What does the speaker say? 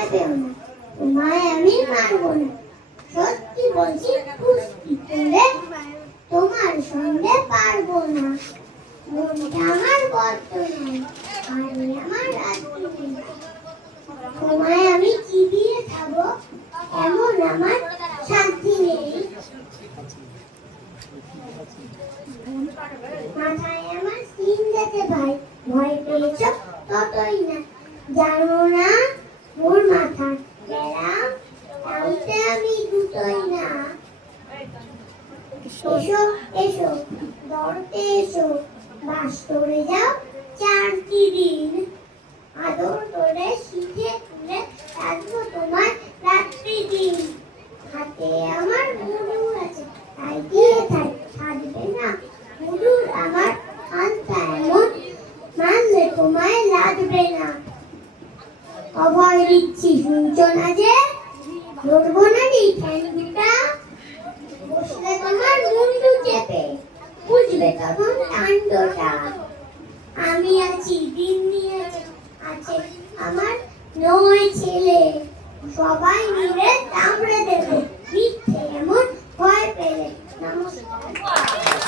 ভয় পেও না, তোমায় আমি মারব না। সত্যি বলছি, কুস্তি করে তোমার সঙ্গে পারবো না। মনটা আমার বড্ড নয়, আরে আমার রাত্রি নেই। তোমায় আমি কি দিয়ে খাবো, এমন আমার শান্তি নেই। মাথায় আমার সিং যেতে ভাই, ভয় পেয়েছ ততই না। জানো না মোর মাথা গেলাম টাউতে আমি দুটোই না। এসো এসো দরতে এসো, বাস করে যাও 4টি দিন। আদর করে শিখে তুলে রাখবো তোমার রাত্রি দিন। হাতে আমার মুড়ুর আছে, তাই দিয়ে থাকবে না। মুড়ুর আমার খানটা এমন, মানলে তোমায় লাগবে না। অভয় দিচ্ছি শুনছো না যে, ধরবো না কি ঠ্যাং দুটা। বসলে তোমার মুন্ডু চেপে, বুঝবে তখন কাণ্ডটা। আমি আছি, দিন্নি আছে আমার 9 ছেলে। সবাই মিলে কামড়ে দেবে, মিথ্যে এমন ভয় পেলে। নমস্কার।